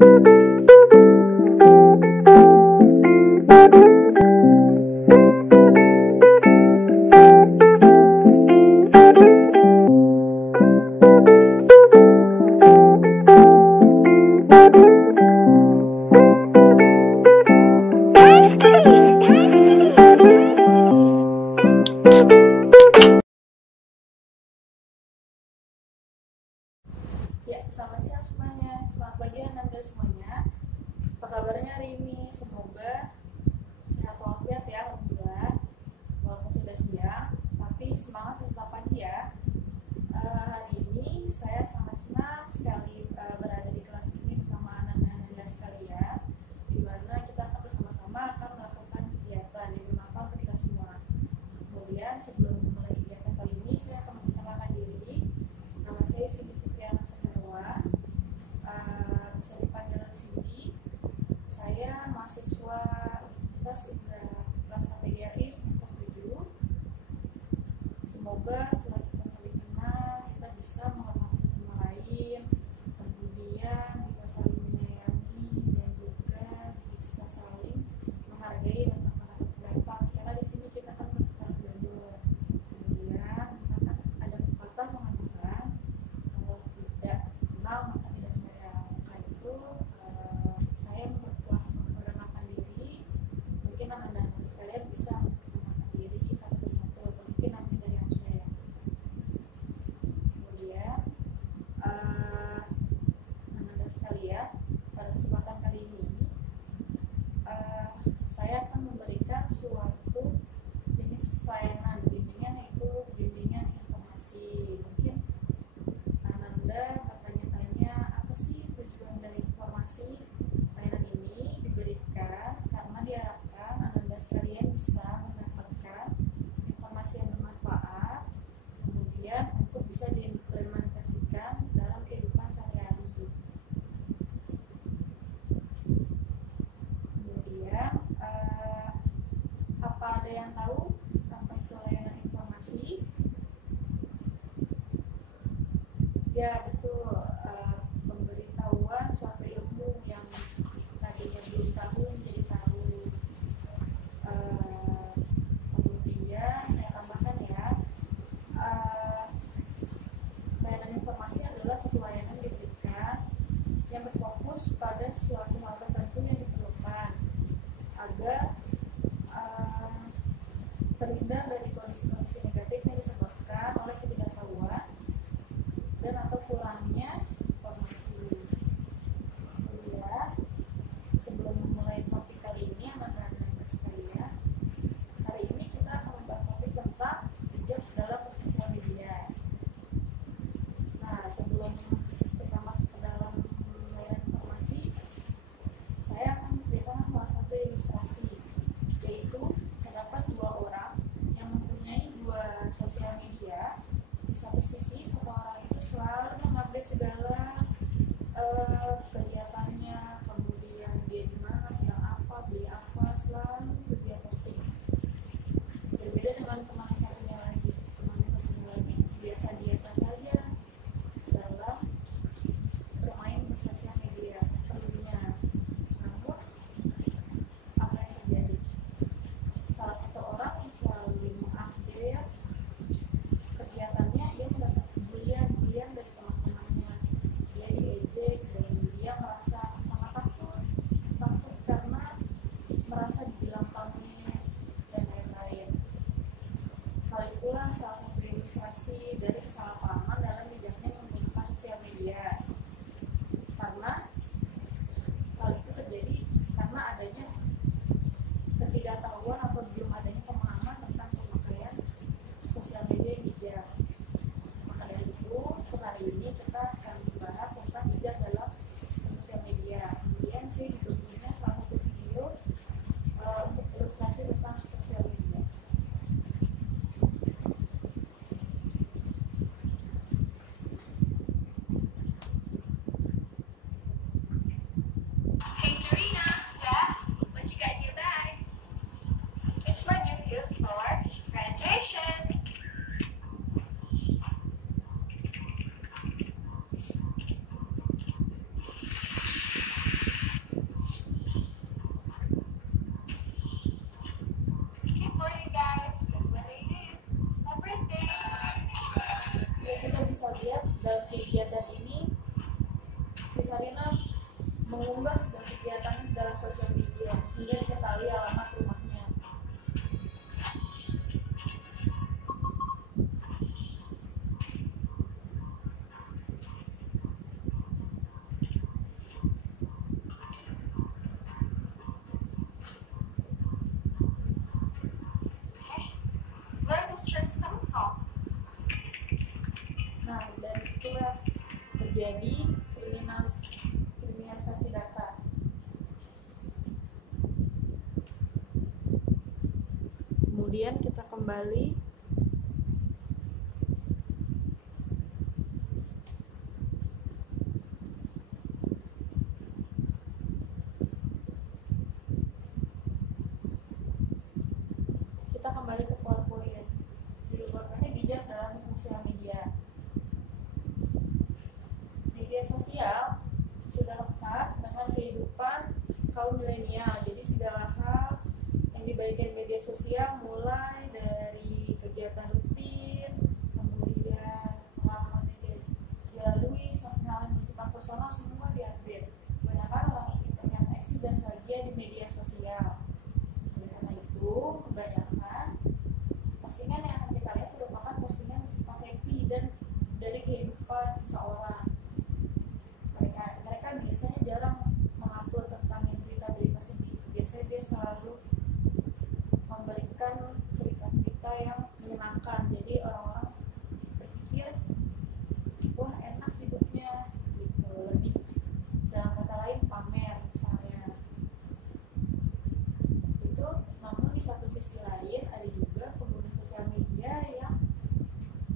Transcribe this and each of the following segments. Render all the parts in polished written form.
Ya, selamat siang semuanya. Selamat pagi Anda semuanya. Apa kabarnya hari ini? Semoga sehat walafiat ya, alhamdulillah. Walaupun sudah siang, tapi semangat tetap pagi ya. Hari ini saya sangat senang sekali berada di kelas ini bersama anak-anak Anda sekalian, di mana kita akan bersama-sama akan melakukan kegiatan yang bermanfaat untuk kita semua. Kemudian sebelum memulai kegiatan kali ini, saya akan memperkenalkan diri. Nama saya Cindy Fitriana Sekarwa, bisa dipanggil Cindy. Saya mahasiswa Universitas Kelas TGRI semester 7. Semoga setelah kita saling kenal, kita bisa menghormati sama lain, kemudian bisa saling menyayangi dan juga bisa saling menghargai dan melakukan pendapat. Karena di sini kita akan bertukar belajar. Kemudian akan ada pepatah mengatakan kalau tidak kenal maka tidak sayang. Nah itu saya telah memperkenalkan diri. Mungkin anak-anak sekalian bisa memperkenalkan diri satu persatu, atau mungkin nanti dari yang saya. Kemudian anak-anak sekalian, pada kesempatan kali ini saya akan memberikan suatu jenis layanan bimbingan, yaitu bimbingan informasi. Mungkin Anda bertanya-tanya, apa sih tujuan dari informasi? Layanan ini diberikan karena diharapkan Anda sekalian bisa mendapatkan informasi yang bermanfaat, kemudian untuk bisa diimplementasikan dalam kehidupan sehari-hari. Kemudian apa ada yang tahu tentang itu layanan informasi? Ya betul, pemberitahuan suatu ilmu yang tadinya belum tahu menjadi tahu. Kemudian saya tambahkan ya, layanan informasi adalah satu layanan yang diberikan yang berfokus pada suatu hal tertentu yang diperlukan agar terhindar dari kondisi-kondisi negatif yang disebabkan oleh ketidaktahuan dan atau kurangnya informasi. Kemudian sebelum memulai topik kali ini, anak-anak sekalian, hari ini kita akan membahas topik tentang bijak dalam sosial media. Nah, sebelum kita masuk ke dalam layanan informasi, saya akan menceritakan salah satu ilustrasi, yaitu terdapat dua orang yang mempunyai dua Sarina mengunggah segala kegiatan dalam sosial media hingga diketahui alamat rumahnya. Nah, dari situlah terjadi kriminalisasi data. Kemudian kita kembali ke poin-poin. Dilupakannya bijak dalam sosial media. Media sosial sudah lekat dengan kehidupan kaum milenial. Jadi segala hal yang dibagikan media sosial mulai dari kegiatan rutin, kemudian pengalaman yang dilalui, sampai hal yang bersifat personal semua diupdate. Kebanyakan orang internet eksis dan bahagia di media sosial. Karena itu kebanyakan postingan yang akan kita lihat merupakan postingan bersifat happy dan dari kehidupan seseorang. Mereka biasanya jarang mengupload tentang berita-berita sedih. Biasanya dia selalu memberikan cerita-cerita yang menyenangkan. Jadi orang-orang berpikir, wah enak hidupnya, gitu. Lebih dalam kata lain pamer misalnya. Itu, namun di satu sisi lain ada juga pengguna sosial media yang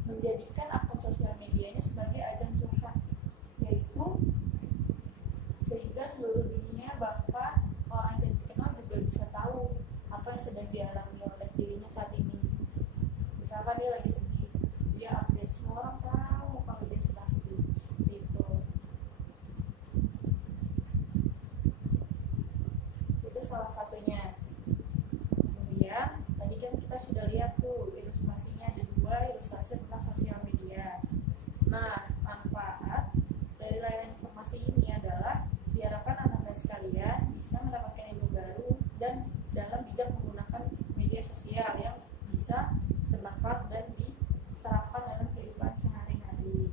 menjadikan akun sosial medianya sebagai ajang curhat, yaitu sehingga seluruh dunia bahkan orang yang dikenal juga bisa tahu apa yang sedang dialami oleh dirinya saat ini. Misalkan dia lagi sedih, dia update, semua orang tahu kalau dia sedang sedih, seperti itu. Itu salah satunya. Kemudian tadi kan kita sudah lihat tuh ilustrasinya, ada 2 ilustrasi tentang sosial media. Nah, manfaat dari layanan informasi ini adalah diharapkan anak-anak sekalian bisa mendapatkan ilmu baru dan dalam bijak menggunakan media sosial yang bisa bermanfaat dan diterapkan dalam kehidupan sehari-hari.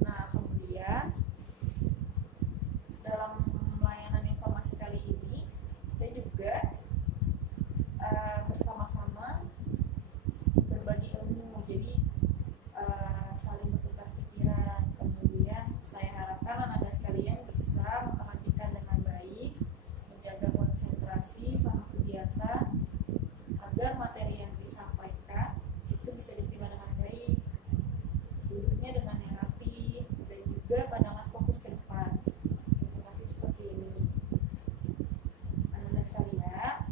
Nah, kemudian dalam layanan informasi kali ini kita juga bersama-sama berbagi ilmu, jadi saling bertukar pikiran. Kemudian saya harapkan anak-anak sekalian bisa memperhatikan dengan baik, menjaga konsentrasi selama kegiatan agar materi yang disampaikan itu bisa diterima dengan baik, duduknya dengan yang rapi, dan juga pandangan fokus ke depan. Informasi seperti ini. Anak-anak sekalian,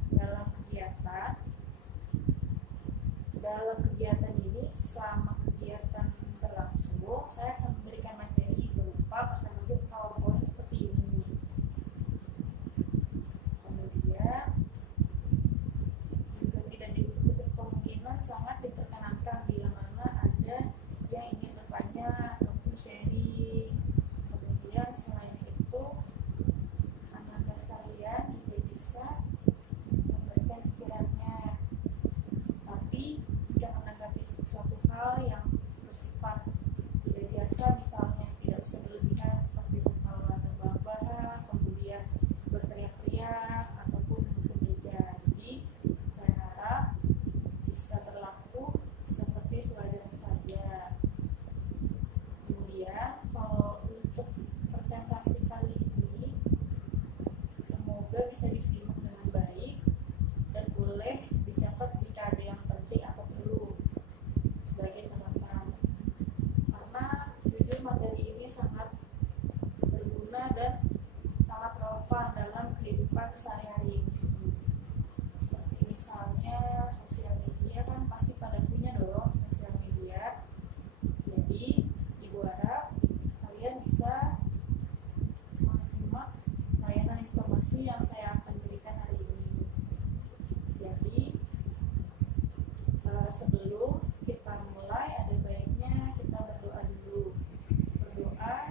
dalam kegiatan ini, selama kegiatan berlangsung, saya akan memberikan materi berupa presentasi PowerPoint seperti ini. Kemudian juga tidak ditutup kemungkinan sangat diperkenankan bila mana ada yang ingin bertanya ataupun sharing. Kemudian selain itu, anak-anak sekalian juga bisa memberikan pikirannya. Tapi jika menanggapi suatu hal yang bersifat tidak biasa, misalnya tidak usah berlebihan seperti tertawa terbahak-bahak, kemudian berteriak-teriak ataupun mengepung meja. Jadi saya harap bisa berlaku seperti sewajarnya saja. Kemudian kalau untuk presentasi kali ini semoga bisa disimak dengan baik dan boleh dicatat jika ada yang penting atau perlu sebagai catatan, karena jujur materi ini sangat berguna dan sangat relevan dalam kehidupan sehari-hari ini. Seperti misalnya sosial media, kan pasti pada punya dong sosial media. Jadi ibu harap kalian bisa menyimak layanan informasi yang saya akan berikan hari ini. Jadi sebelum kita mulai, ada baiknya kita berdoa dulu. Berdoa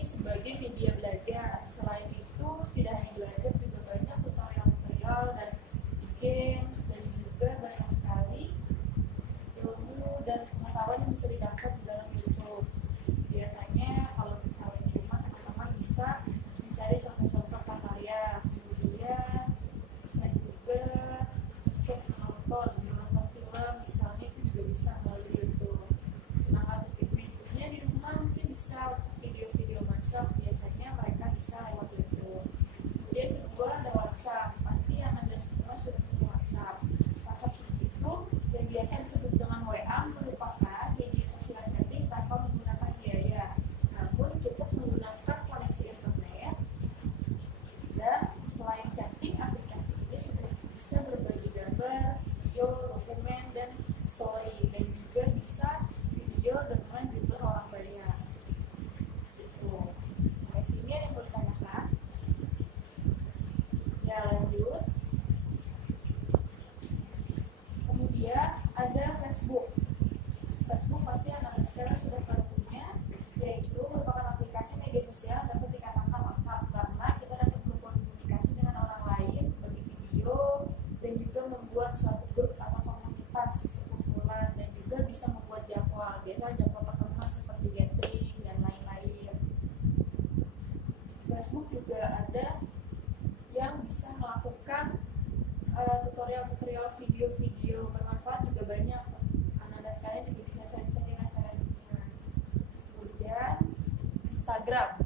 ini sebagai media belajar. Selain itu tidak hanya belajar, juga banyak tutorial-tutorial dan games, dan juga banyak sekali ilmu dan pengetahuan yang bisa didapat di dalam YouTube. Biasanya kalau misalnya di rumah, teman-teman bisa mencari contoh-contoh prakarya, kemudian bisa juga untuk menonton film, misalnya itu juga bisa melalui YouTube. Sedangkan untuk ibu-ibunya di rumah mungkin bisa video-video masak, biasanya mereka bisa lewat YouTube. Kemudian kedua ada WhatsApp, pasti yang Anda semua sudah punya WhatsApp. WhatsApp itu yang biasa disebut dengan WA merupakan media sosial chatting tanpa menggunakan biaya, namun cukup menggunakan koneksi internet. Dan selain chatting, aplikasi ini sudah bisa berbagi gambar, video, dokumen, dan story, dan juga bisa video dengan jumlah orang banyak. Itu. Sampai sini ada yang boleh tanyakan? Ya, lanjut. Kemudian ada Facebook. Facebook pasti anak-anak sekarang sudah pada punya, yaitu merupakan aplikasi media sosial dapat dikatakan lengkap karena kita dapat berkomunikasi dengan orang lain, bagi video, dan juga membuat suatu grup atau komunitas kumpulan, dan juga bisa membuat jadwal, biasa jadwal pertemuan seperti gathering dan lain-lain. Facebook juga ada yang bisa melakukan tutorial-tutorial video-video bermanfaat, juga banyak. Anak-anak sekalian juga bisa cari-cari referensinya. Kemudian Instagram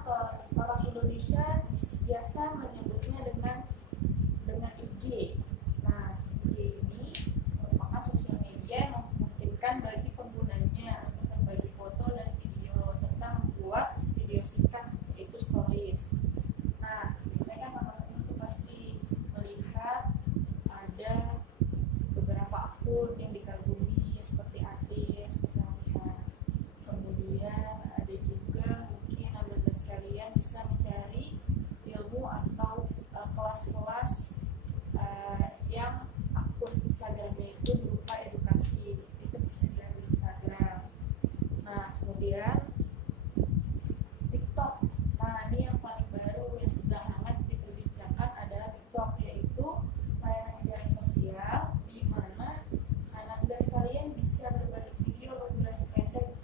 atau orang Indonesia biasa menyebutnya dengan IG. Nah, IG ini merupakan sosial media yang memungkinkan bagi penggunanya untuk berbagi foto dan video serta membuat video singkat, yaitu stories. Nah, biasanya kan teman-teman tuh pasti melihat ada beberapa akun yang dikagumi seperti artis misalnya. Kemudian ada juga mungkin Anda sekalian bisa mencari ilmu atau kelas-kelas yang akun Instagramnya itu berupa edukasi, itu bisa dari Instagram. Nah, kemudian TikTok. Nah, ini yang paling baru yang sedang hangat diperbincangkan adalah TikTok, yaitu layanan media sosial di mana anak muda sekalian bisa berbagi video berdurasi pendek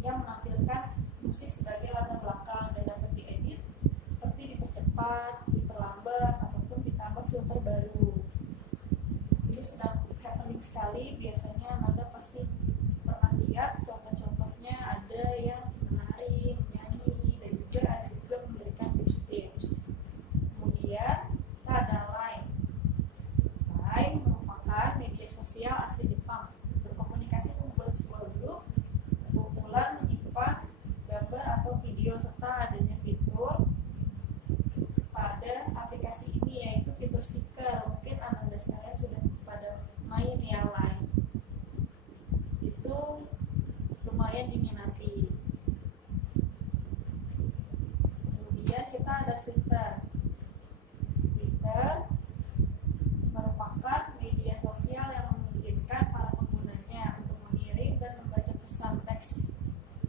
yang menampilkan musik sebagai latar belakang dan dapat diedit seperti dipercepat, diperlambat, ataupun ditambah filter baru. Ini sedang happening sekali. Biasanya Anda pasti pernah lihat contoh-contohnya, ada yang menari, menyanyi, dan juga ada juga memberikan tips-tips. Kemudian ada Line. Line merupakan media sosial asli Jepang, berkomunikasi membuat sebuah grup, kumpulan menyimpan gambar atau video, serta adanya fitur pada aplikasi ini, yaitu fitur stiker. Mungkin Anda sekalian sudah pada main ya Line. Itu lumayan diminati. Kemudian kita ada Twitter. Twitter merupakan media sosial yang memungkinkan para penggunanya untuk mengirim dan membaca pesan teks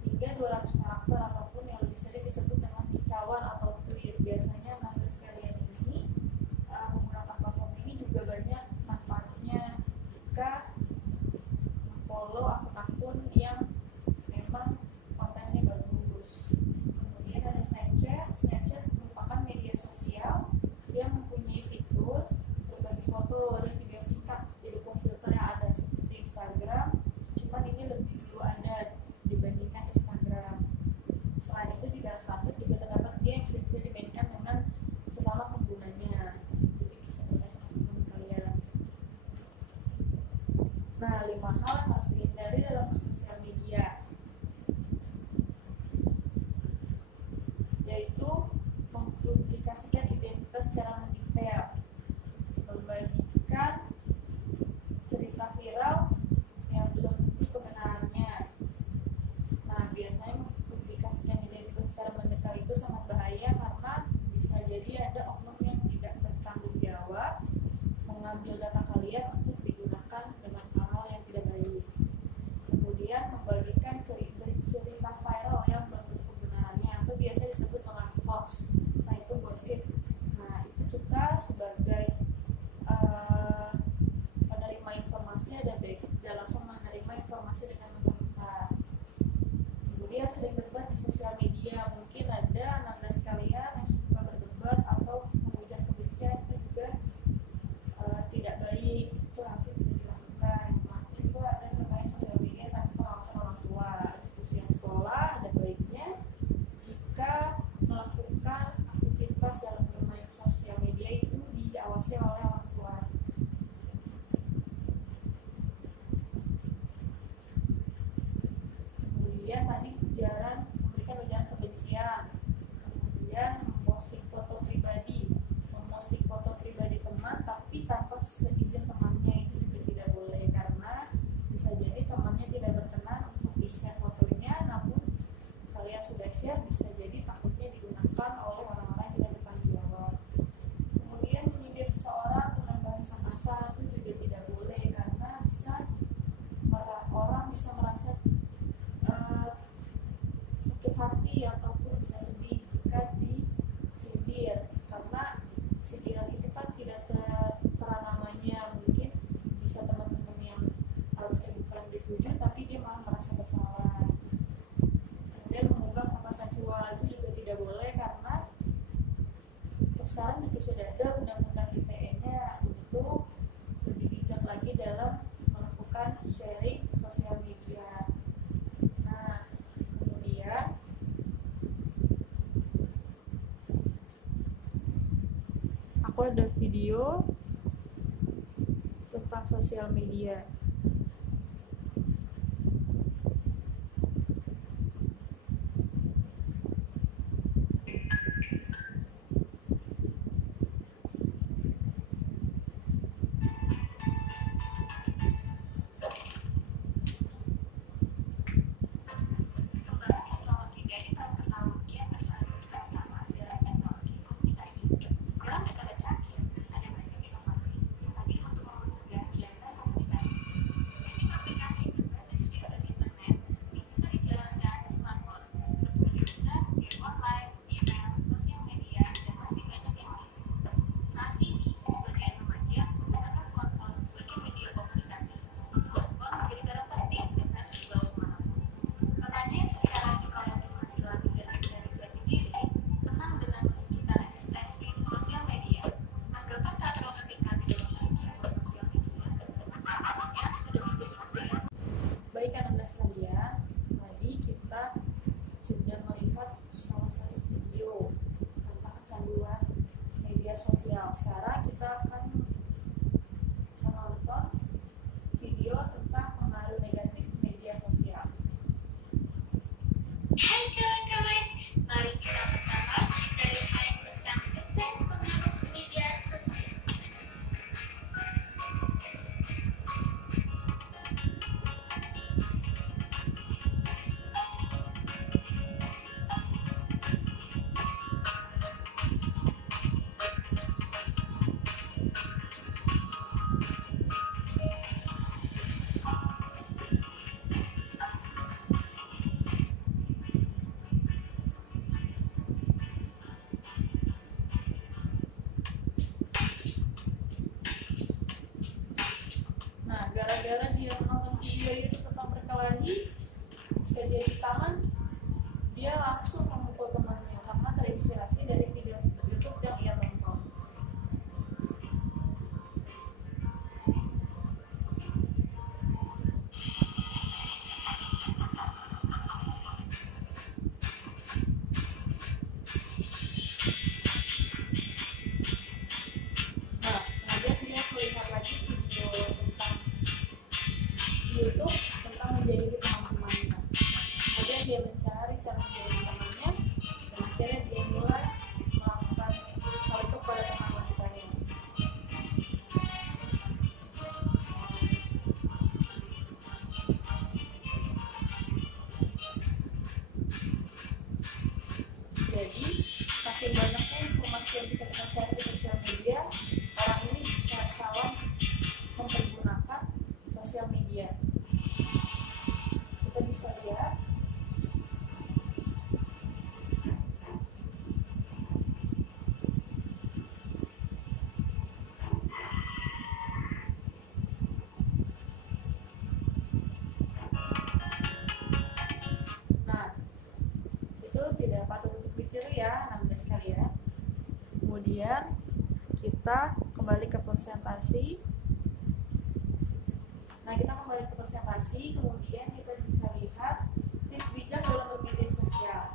hingga 200 karakter ataupun yang lebih sering disebut dengan kicauan atau tweet. Biasanya Anda sekalian ini menggunakan platform ini juga banyak manfaatnya jika follow akun-akun yang memang kontennya bagus. Kemudian ada Snapchat. Snapchat merupakan media sosial yang mempunyai fitur berbagi foto dan video singkat didukung filter yang ada seperti Instagram, cuman ini lebih dulu ada dibandingkan Instagram. Selain itu di dalam Snapchat juga terdapat games yang bisa dimainkan dengan sesama penggunanya, jadi bisa berdasarkan penggunaan kalian. Nah, 5 hal yang harus dihindari dalam sosial media, yaitu mempublikasikan identitas secara mendetail, membagikan cerita viral yang belum tentu kebenarannya. Nah, biasanya mempublikasikan identitas secara mendetail itu sangat bahaya karena bisa jadi ada oknum yang tidak bertanggung jawab mengambil data kalian untuk digunakan dengan hal-hal yang tidak baik. Kemudian membagikan cerita viral yang belum tentu sering berdebat di sosial media. Mungkin ada anak sekalian yang suka berdebat atau menghujat kebencian, itu juga tidak baik, itu harusnya tidak dilakukan. Makanya itu ada bermain sosial media tanpa pengawasan orang tua. Di usia sekolah ada baiknya jika melakukan aktivitas dalam bermain sosial media itu diawasi oleh orang tua. Kemudian tadi memberikan ujaran kebencian, kemudian memposting foto pribadi teman tapi tanpa seizin temannya, itu juga tidak boleh, karena bisa jadi temannya tidak berkenan untuk di-share fotonya, namun kalian sudah share, bisa jadi takutnya digunakan oleh orang-orang yang tidak bertanggung jawab. Kemudian menyindir seseorang dengan bahasa kasar itu juga tidak boleh, karena orang bisa merasa sakit hati ataupun bisa sedih jika disindir, karena sindiran itu kan tidak tertera namanya. Mungkin bisa teman-teman yang harusnya bukan dituju tapi dia malah merasa bersalah. Kemudian mengunggah foto seksual itu juga tidak boleh, karena untuk sekarang juga sudah ada undang-undang ITE-nya untuk lebih bijak lagi dalam melakukan sharing sosial media. Nah, kemudian aku ada video tentang sosial media. Baik anak sekalian, tadi kita sudah melihat salah satu video tentang kecanduan media sosial. Sekarang kita akan menonton video tentang pengaruh negatif media sosial. Hai kawan-kawan, mari kita bersama kita lihat tentang kesan pengaruh media sosial. Nah, gara-gara dia menonton video itu tentang berkelahi, ketika dia ditahan, dia langsung memukul temannya karena terinspirasi dari video YouTube yang ia tonton. Nah, kemudian dia melihat lagi video tentang YouTube tentang menjadi teman-temannya. Kemudian dia mencari cara menjadi temannya, dan akhirnya dia mulai melakukan hal itu pada teman wanitanya. Jadi, saking banyaknya informasi yang bisa kita share di sosial media, orang ini bisa salah mempergunakan sosial media. Kita bisa lihat Kemudian kita kembali ke presentasi. Nah, kita kembali ke presentasi, kemudian kita bisa lihat tips bijak dalam bermedia sosial.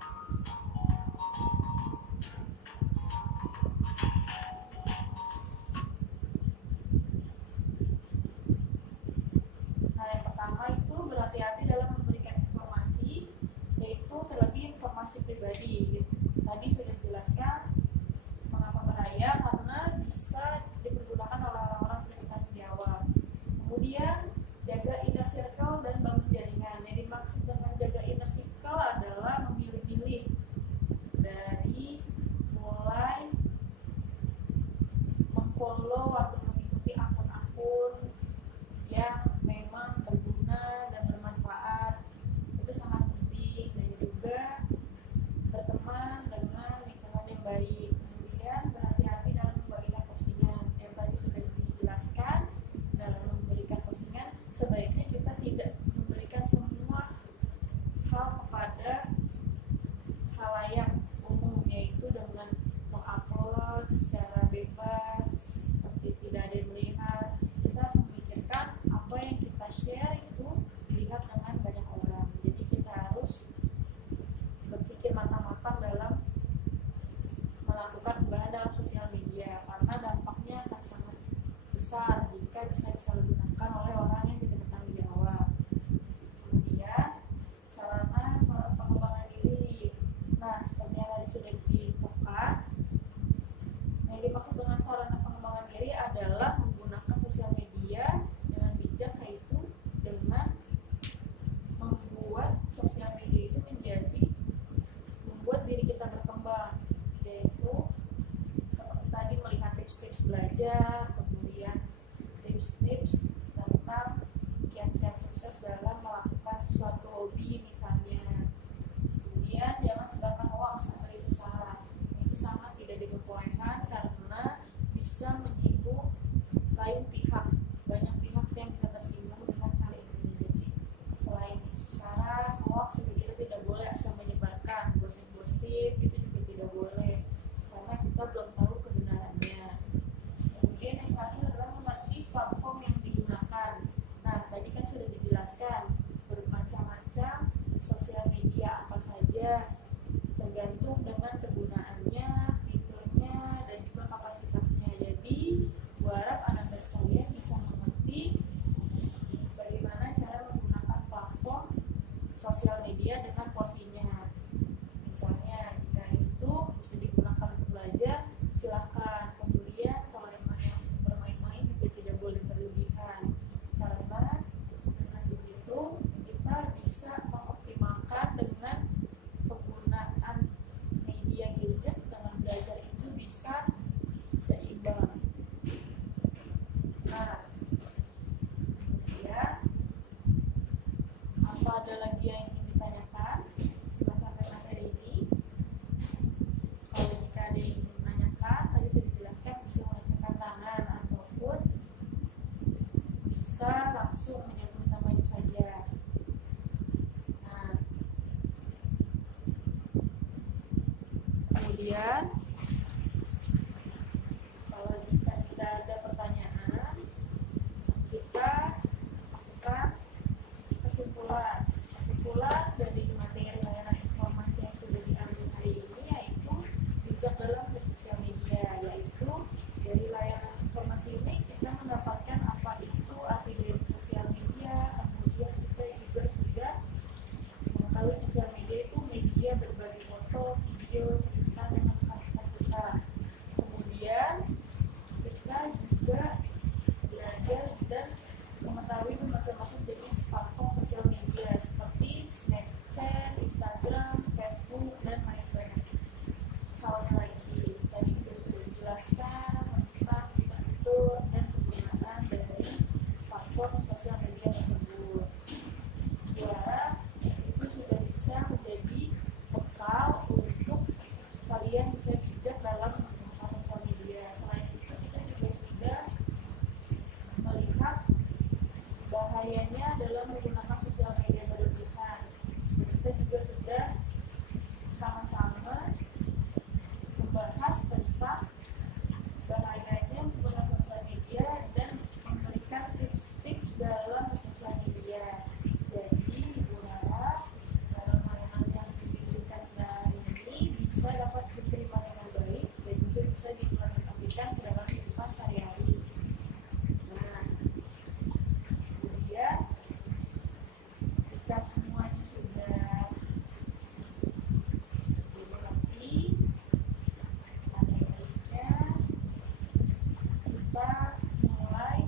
Nah, yang pertama itu berhati-hati dalam memberikan informasi, yaitu terlebih informasi pribadi. Tadi sudah dijelaskan mengapa bahaya, karena bisa dipergunakan oleh orang-orang tidak bertanggung jawab. Kemudian jaga inner circle dan bangun jaringan. Yang dimaksud dengan jaga inner circle adalah memilih-milih dari mulai memfollow atau mengikuti akun-akun yang memang berguna dan bermanfaat. Itu sangat penting. Dan juga berteman dengan lingkungan yang baik. Kemudian berhati-hati dalam membagikan postingan. Yang tadi sudah dijelaskan, dalam memberikan postingan sebaiknya kita tidak memberikan semua hal kepada khalayak umum, yaitu dengan mengupload secara bebas seperti tidak ada yang melihat. Kita harus memikirkan apa yang kita share itu dilihat dengan banyak orang. Jadi kita harus berpikir matang-matang dalam melakukan unggahan dalam sosial media, karena dampaknya akan sangat besar jika bisa disalahgunakan oleh orang yang tidak bertanggung jawab. Kemudian sarana pengembangan diri. Nah, seperti yang tadi sudah diinfokan, yang dimaksud dengan sarana pengembangan diri adalah menggunakan sosial media dengan bijak, yaitu dengan membuat sosial media itu menjadi membuat diri kita berkembang, yaitu seperti tadi melihat tips-tips belajar, kemudian tips-tips tentang kiat-kiat sukses dalam melakukan sesuatu hobi misalnya. Kemudian jangan sebarkan hoax atau isu salah. Itu sangat tidak diperbolehkan karena bisa menyinggung lain pihak. Banyak pihak yang bisa tersinggung dengan hal ini. Jadi selain isu salah, hoax juga kita tidak boleh asal menyebarkan. Gosip-gosip itu juga tidak boleh karena kita belum tahu kebenarannya. Kemudian yang terakhir adalah mengerti platform yang digunakan. Nah, tadi kan sudah dijelaskan bermacam-macam sosial media apa saja, tergantung dengan kegunaannya, fiturnya, dan juga kapasitasnya. Jadi, gue harap anak-anak sekalian bisa mengerti bagaimana cara menggunakan platform sosial media dengan porsinya. Misalnya, jika itu bisa digunakan untuk belajar, silahkan. Kemudian, kalau emang yang bermain-main juga tidak boleh berlebihan, karena dengan begitu kita bisa mengoptimalkan dengan penggunaan media gadget dengan belajar itu bisa seimbang. Nah, kemudian apa ada lagi yang ingin ditanyakan setelah sampai materi ini? Kalau jika ada yang ingin menanyakan, tadi sudah dijelaskan bisa mengacungkan tangan ataupun bisa langsung menyebut namanya saja. Nah, kemudian kalau jika tidak ada pertanyaan, kita lakukan kesimpulan dari materi layanan informasi yang sudah diambil hari ini, yaitu bijak dalam bersosial media. Yaitu dari layanan informasi ini kita mendapatkan apa itu arti dari sosial media. Kemudian kita juga sudah mengetahui sosial media itu media berbagi foto, video, cerita dengan rekan kita. Kemudian kita juga belajar dan mengetahui macam-macam jenis platform sosial media seperti Snapchat, Instagram, Facebook, dan lain-lain. Halnya lagi tadi juga sudah dijelaskan tentang fitur dan penggunaan dari platform sosial media tersebut. Ya, itu sudah bisa menjadi bekal untuk kalian bisa bijak dalam menggunakan sosial media. Selain itu, kita juga sudah melihat bahayanya dalam menggunakan sosial media berlebihan. Kita juga sudah sama-sama membahas tentang dalam sosial media. Jadi Ibu harap layanan yang diberikan ini bisa dapat diterima dengan baik dan juga bisa diimplementasikan ke dalam kehidupan sehari-hari. Nah, kemudian jika semuanya sudah dimengerti, ada baiknya kita mulai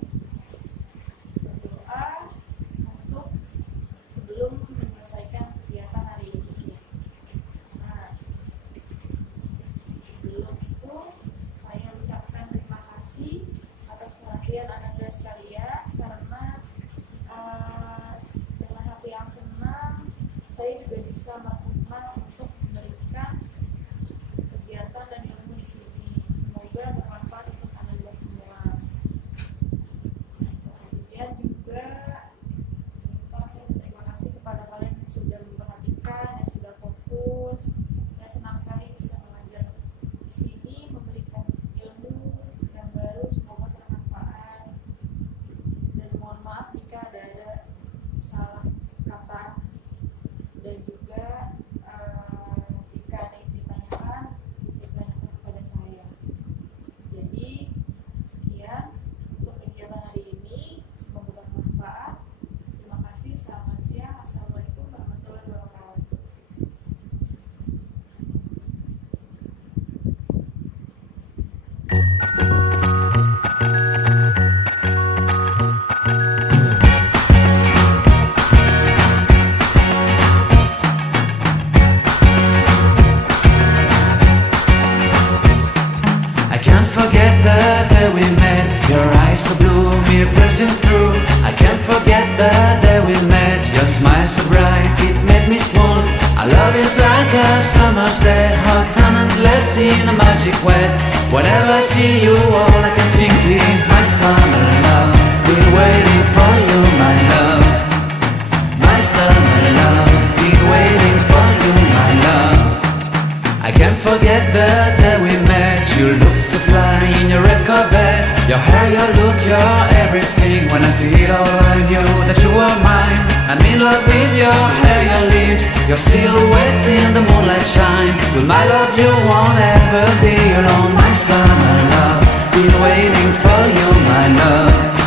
berdoa untuk sebelum menyelesaikan kegiatan hari ini. Nah, sebelum itu saya ucapkan terima kasih atas perhatian Anda sekalian, karena dengan hati yang senang saya juga bisa merasa senang untuk memberikan kegiatan dan ilmu di sini. Semoga bermanfaat untuk Anda semua. Kemudian juga saya berterima kasih kepada kalian yang sudah memperhatikan, yang sudah fokus. Saya senang sekali bisa mengajar di sini, memberikan ilmu yang baru, semoga bermanfaat. Dan mohon maaf jika ada salah kata, dan juga jika ada yang ditanyakan bisa ditanyakan kepada saya. Jadi sekian untuk kegiatan hari ini, semoga bermanfaat. Terima kasih, selamat siang. Assalamualaikum warahmatullahi wabarakatuh. I can't forget the day we met. Your eyes so blue, me pressing through. I can't forget the day we met. Your smile so bright, it made me swoon. Our love is like a summer's day, hot and endless in a magic way. Whenever I see you, all I can think is my summer love. Been waiting for you, my love. My summer love. Been waiting for you, my love. I can't forget the day we met. You looked so fly in your red Corvette. Your hair, your look, your everything. When I see it all, I knew that you were mine. I'm in love with your hair, your lips, your silhouette in the moonlight shine. With my love you won't ever be alone. My summer love, been waiting for you, my love.